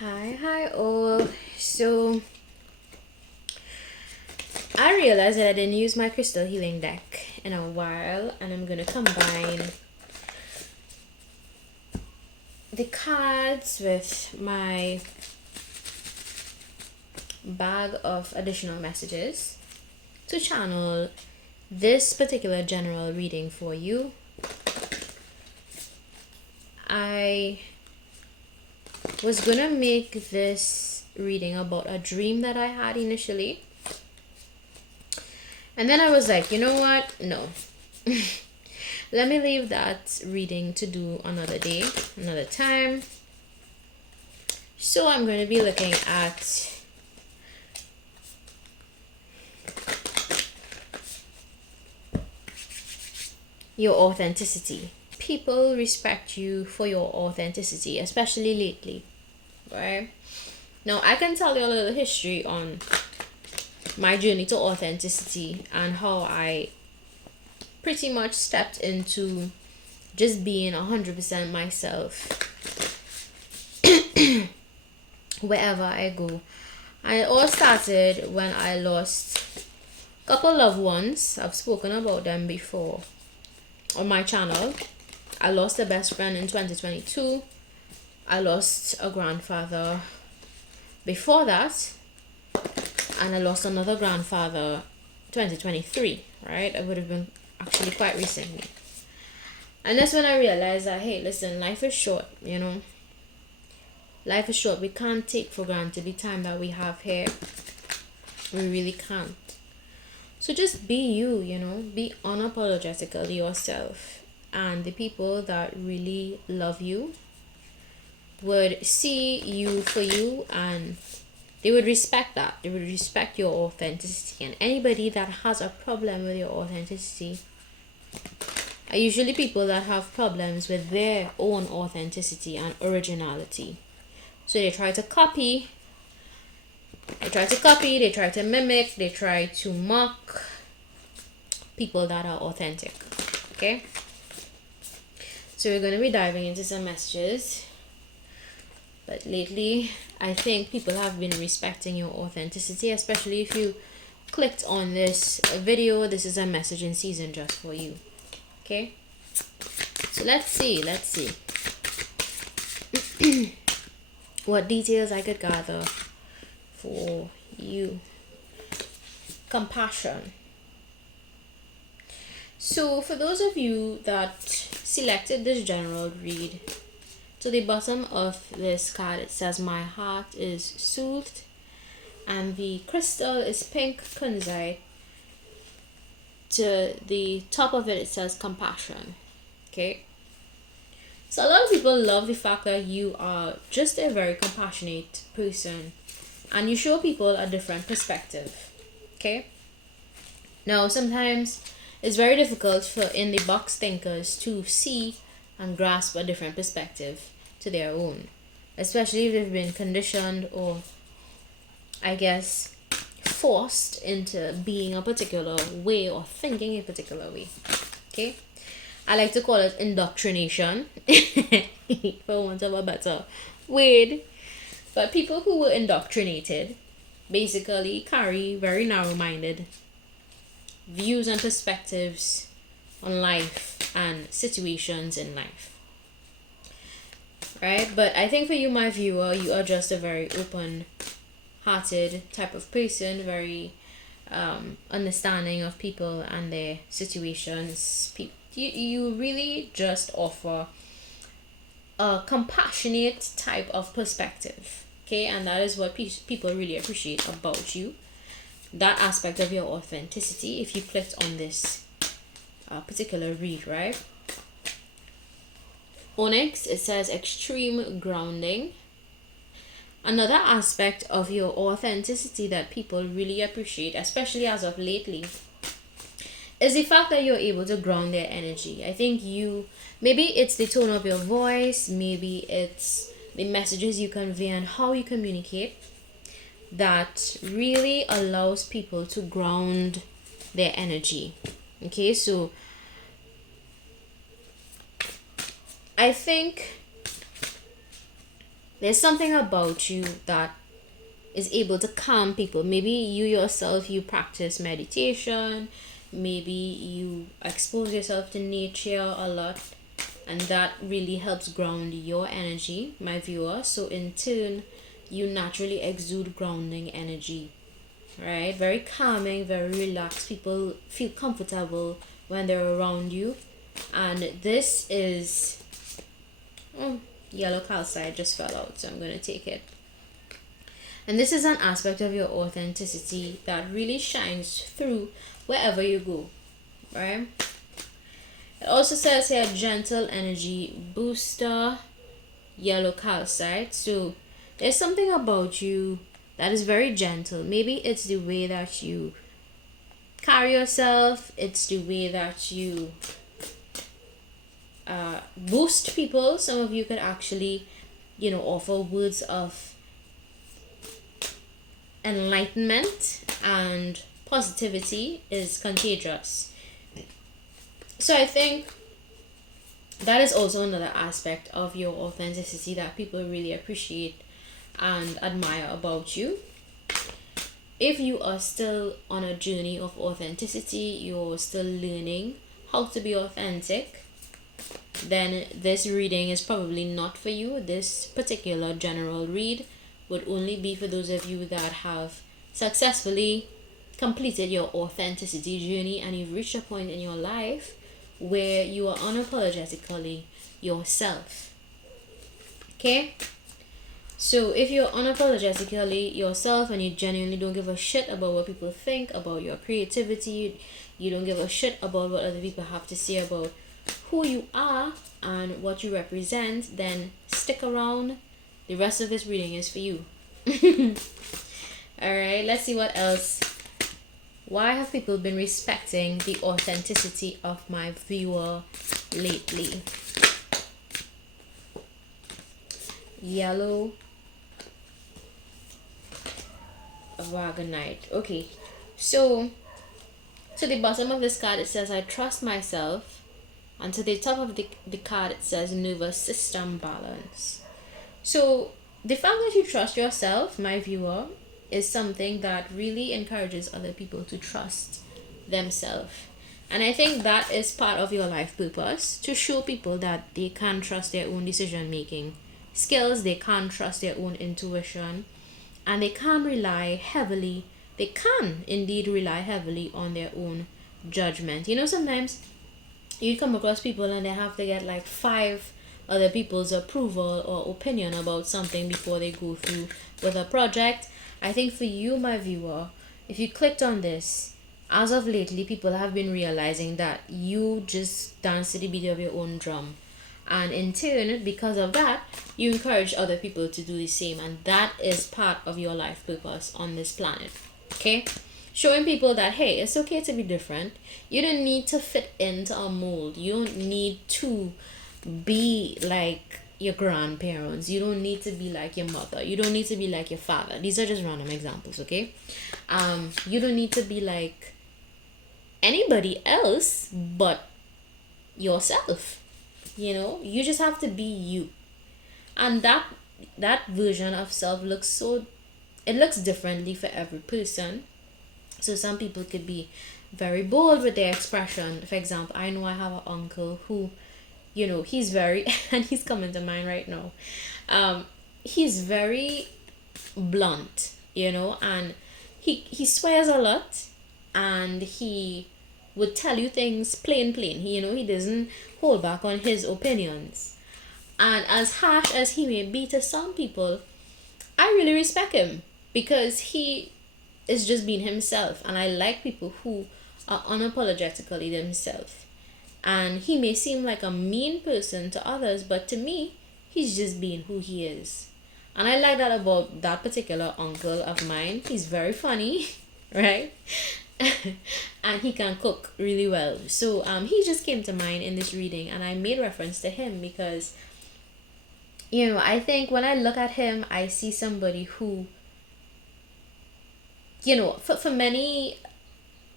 Hi all. So I realized that I didn't use my crystal healing deck in a while, and I'm gonna combine the cards with my bag of additional messages to channel this particular general reading for you. I was gonna make this reading about a dream that I had initially, and then I was like, you know what? No. Let me leave that reading to do another day, another time. So I'm going to be looking at your authenticity. People respect you for your authenticity, especially lately, right? Now, I can tell you a little history on my journey to authenticity and how I pretty much stepped into just being 100% myself wherever I go. And it all started when I lost a couple loved ones. I've spoken about them before on my channel. I lost a best friend in 2022. I lost a grandfather before that, and I lost another grandfather 2023, right? It would have been actually quite recently. And that's when I realized that, hey, listen, life is short, you know. Life is short. We can't take for granted the time that we have here. We really can't. So just be you, you know, be unapologetically yourself. And the people that really love you would see you for you, and they would respect that. They would respect your authenticity. And anybody that has a problem with your authenticity are usually people that have problems with their own authenticity and originality. So they try to copy, they try to mimic, they try to mock people that are authentic. Okay? So we're going to be diving into some messages. But lately, I think people have been respecting your authenticity, especially if you clicked on this video. This is a message in season just for you. Okay? So let's see what details I could gather for you. Compassion. So for those of you that selected this general read, to the bottom of this card it says my heart is soothed, and the crystal is pink kunzite. To the top of it says compassion. Okay, so a lot of people love the fact that you are just a very compassionate person and you show people a different perspective. Okay, now sometimes it's very difficult for in the box thinkers to see and grasp a different perspective to their own, especially if they've been conditioned or, I guess, forced into being a particular way or thinking a particular way. Okay, I like to call it indoctrination, for want of a better word. But people who were indoctrinated basically carry very narrow-minded views and perspectives on life and situations in life, right? But I think for you, my viewer, you are just a very open hearted type of person, very understanding of people and their situations. You really just offer a compassionate type of perspective. Okay, and that is what people really appreciate about you, that aspect of your authenticity. If you clicked on this particular read, right? Onyx, it says extreme grounding. Another aspect of your authenticity that people really appreciate, especially as of lately, is the fact that you're able to ground their energy. I think maybe it's the tone of your voice, maybe it's the messages you convey and how you communicate that really allows people to ground their energy. Okay, so I think There's something about you that is able to calm people. Maybe you yourself, you practice meditation, maybe you expose yourself to nature a lot, and that really helps ground your energy, my viewer. So in turn, you naturally exude grounding energy, right? Very calming, very relaxed. People feel comfortable when they're around you. And this is, oh, yellow calcite just fell out, so I'm going to take it. And this is an aspect of your authenticity that really shines through wherever you go, right? It also says here gentle energy booster, yellow calcite. So there's something about you that is very gentle. Maybe it's the way that you carry yourself, it's the way that you boost people. Some of you could actually, offer words of enlightenment, and positivity is contagious. So I think that is also another aspect of your authenticity that people really appreciate and admire about you. If you are still on a journey of authenticity, you're still learning how to be authentic, then this reading is probably not for you. This particular general read would only be for those of you that have successfully completed your authenticity journey and you've reached a point in your life where you are unapologetically yourself. Okay? So if you're unapologetically yourself and you genuinely don't give a shit about what people think about your creativity, you don't give a shit about what other people have to say about who you are and what you represent, then stick around. The rest of this reading is for you. Alright, let's see what else. Why have people been respecting the authenticity of my viewer lately? Yellow Aragonite. Okay, so to the bottom of this card it says I trust myself, and to the top of the card it says nervous system balance. So the fact that you trust yourself, my viewer, is something that really encourages other people to trust themselves. And I think that is part of your life purpose, to show people that they can trust their own decision making skills, they can trust their own intuition, and they can indeed rely heavily on their own judgment. Sometimes you come across people and they have to get like 5 other people's approval or opinion about something before they go through with a project. I think for you, my viewer, if you clicked on this, as of lately, people have been realizing that you just dance to the beat of your own drum. And in turn, because of that, you encourage other people to do the same. And that is part of your life purpose on this planet. Okay? Showing people that, hey, it's okay to be different. You don't need to fit into a mold. You don't need to be like your grandparents. You don't need to be like your mother. You don't need to be like your father. These are just random examples, okay? You don't need to be like anybody else but yourself. You just have to be you. And that version of self looks differently for every person. So some people could be very bold with their expression. For example, I know I have an uncle who, he's very and he's coming to mind right now. He's very blunt, and he swears a lot, and he would tell you things plain. He doesn't hold back on his opinions. And as harsh as he may be to some people, I really respect him because he is just being himself, and I like people who are unapologetically themselves. And he may seem like a mean person to others, but to me, he's just being who he is. And I like that about that particular uncle of mine. He's very funny, right? And he can cook really well. So he just came to mind in this reading, and I made reference to him because, I think when I look at him, I see somebody who, for many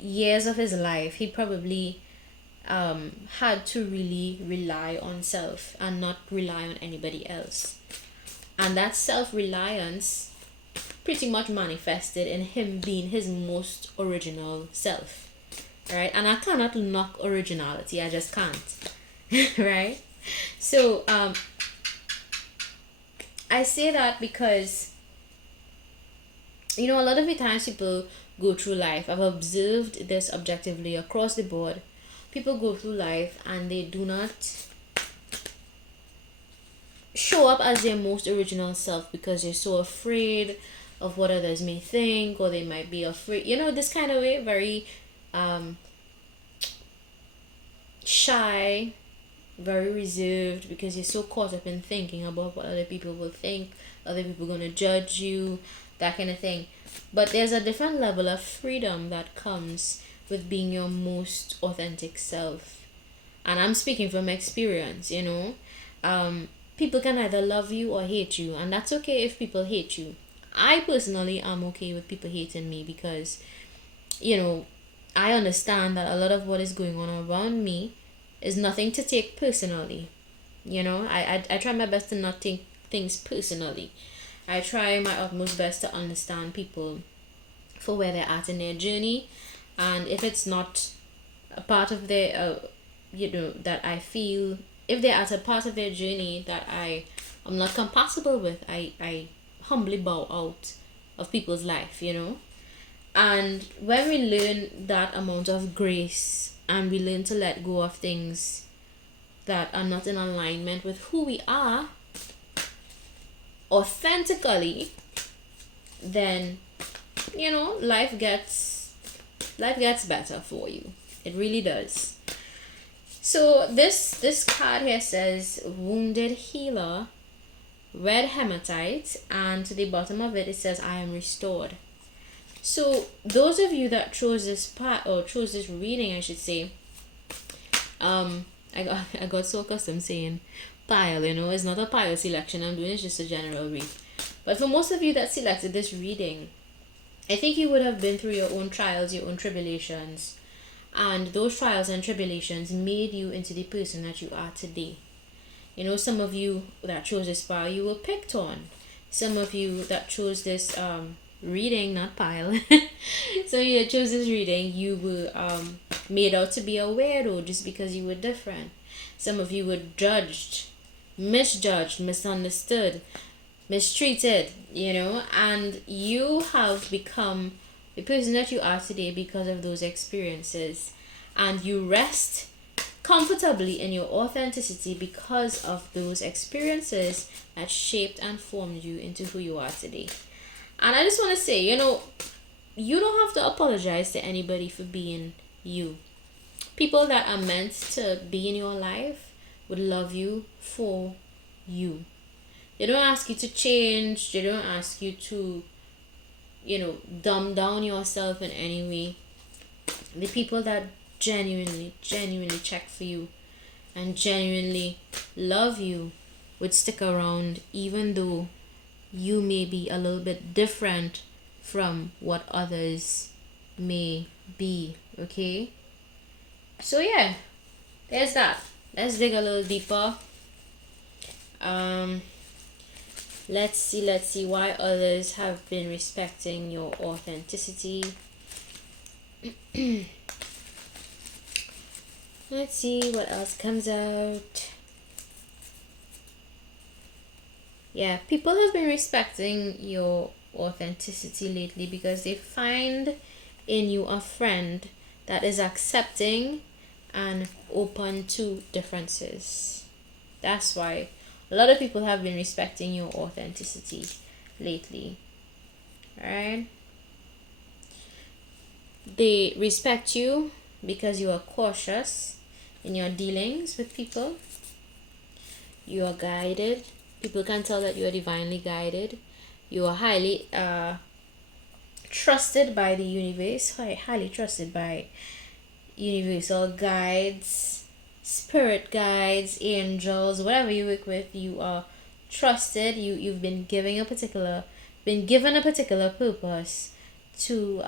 years of his life, he probably had to really rely on self and not rely on anybody else. And that self-reliance pretty much manifested in him being his most original self, right? And I cannot knock originality, I just can't. Right? So I say that because, a lot of the times people go through life, I've observed this objectively across the board. People go through life and they do not show up as their most original self because they're so afraid of what others may think, or they might be afraid, this kind of way, very um shy, very reserved, because you're so caught up in thinking about what other people will think, other people going to judge you, that kind of thing. But there's a different level of freedom that comes with being your most authentic self. And I'm speaking from experience, people can either love you or hate you, and that's okay if people hate you. I personally am okay with people hating me because, you know, I understand that a lot of what is going on around me is nothing to take personally. I try my best to not take things personally. I try my utmost best to understand people for where they're at in their journey, and if it's not a part of their that I feel, if they're at a part of their journey that I'm not compatible with, I humbly bow out of people's life. And when we learn that amount of grace and we learn to let go of things that are not in alignment with who we are authentically, then life gets better for you. It really does. So this card here says wounded healer, red hematite, and to the bottom of it says I am restored. So those of you that chose this part, or chose this reading, I should say, I got so accustomed saying pile, it's not a pile selection I'm doing, it's just a general read. But for most of you that selected this reading, I think you would have been through your own trials, your own tribulations, and those trials and tribulations made you into the person that you are today. Some of you that chose this pile, you were picked on. Some of you that chose this reading, not pile. So you chose this reading, you were made out to be a weirdo just because you were different. Some of you were judged, misjudged, misunderstood, mistreated, and you have become the person that you are today because of those experiences, and you rest comfortably in your authenticity because of those experiences that shaped and formed you into who you are today. And I just want to say, you don't have to apologize to anybody for being you. People that are meant to be in your life would love you for you. They don't ask you to change. They don't ask you to, dumb down yourself in any way. The people that genuinely check for you and genuinely love you would stick around even though you may be a little bit different from what others may be. Okay? So yeah, there's that. Let's dig a little deeper. Let's see why others have been respecting your authenticity. Let's see what else comes out. Yeah, people have been respecting your authenticity lately because they find in you a friend that is accepting and open to differences. That's why a lot of people have been respecting your authenticity lately. Alright? They respect you because you are cautious in your dealings with people. You are guided. People can tell that you are divinely guided. You are highly trusted by the universe, highly trusted by universal guides, spirit guides, angels, whatever you work with. You are trusted. You've been given a particular purpose to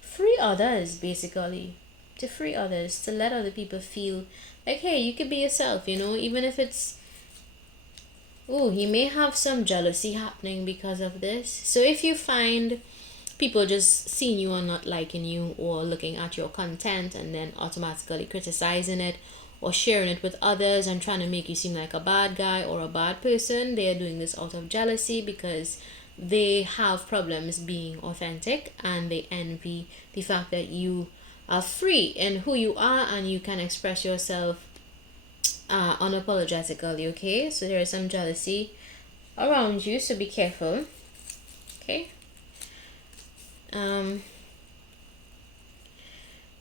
free others, basically, to free others, to let other people feel like, hey, you could be yourself, even if it's Oh, you may have some jealousy happening because of this. So if you find people just seeing you and not liking you, or looking at your content and then automatically criticizing it or sharing it with others and trying to make you seem like a bad guy or a bad person, they are doing this out of jealousy because they have problems being authentic, and they envy the fact that you are free in who you are and you can express yourself unapologetically. Okay, so there is some jealousy around you, so be careful. Okay. um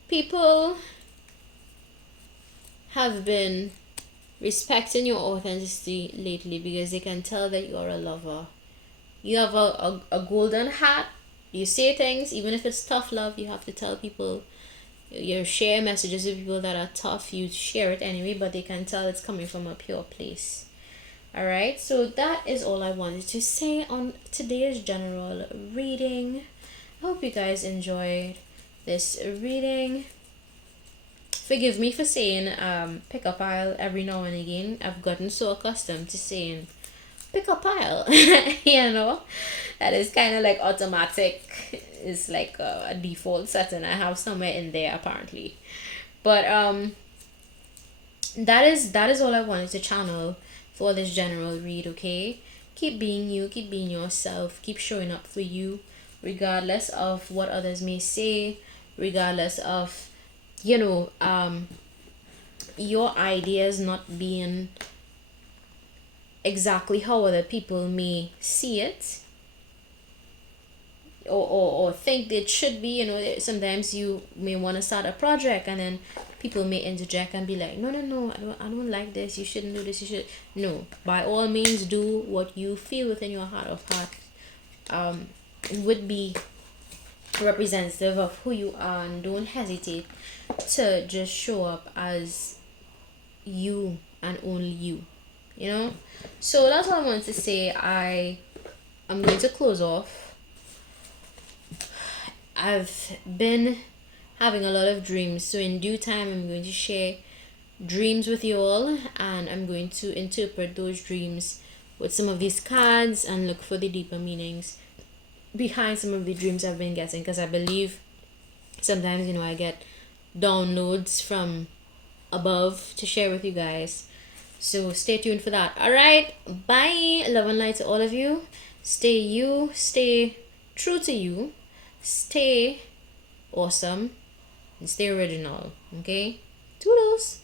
People have been respecting your authenticity lately because they can tell that you're a lover. You have a golden hat. You say things, even if it's tough love, you have to tell people. You share messages with people that are tough, you share it anyway, but they can tell it's coming from a pure place. Alright, so that is all I wanted to say on today's general reading. I hope you guys enjoyed this reading. Forgive me for saying pick a pile every now and again. I've gotten so accustomed to saying pick a pile. You know, that is kind of like automatic. It's like a default setting I have somewhere in there apparently. But that is all I wanted to channel for this general read. Okay, keep being you, keep being yourself, keep showing up for you regardless of what others may say, regardless of your ideas not being exactly how other people may see it, or think it should be. Sometimes you may want to start a project, and then people may interject and be like, no, no, no, I don't like this, you shouldn't do this, you should. No, by all means do what you feel within your heart of heart would be representative of who you are, and don't hesitate to just show up as you and only you. So that's what I wanted to say. I'm going to close off. I've been having a lot of dreams, so in due time I'm going to share dreams with you all, and I'm going to interpret those dreams with some of these cards and look for the deeper meanings behind some of the dreams I've been getting, because I believe sometimes I get downloads from above to share with you guys. So stay tuned for that. All right, bye. Love and light to all of you. Stay you, stay true to you, stay awesome, and stay original. Okay, toodles.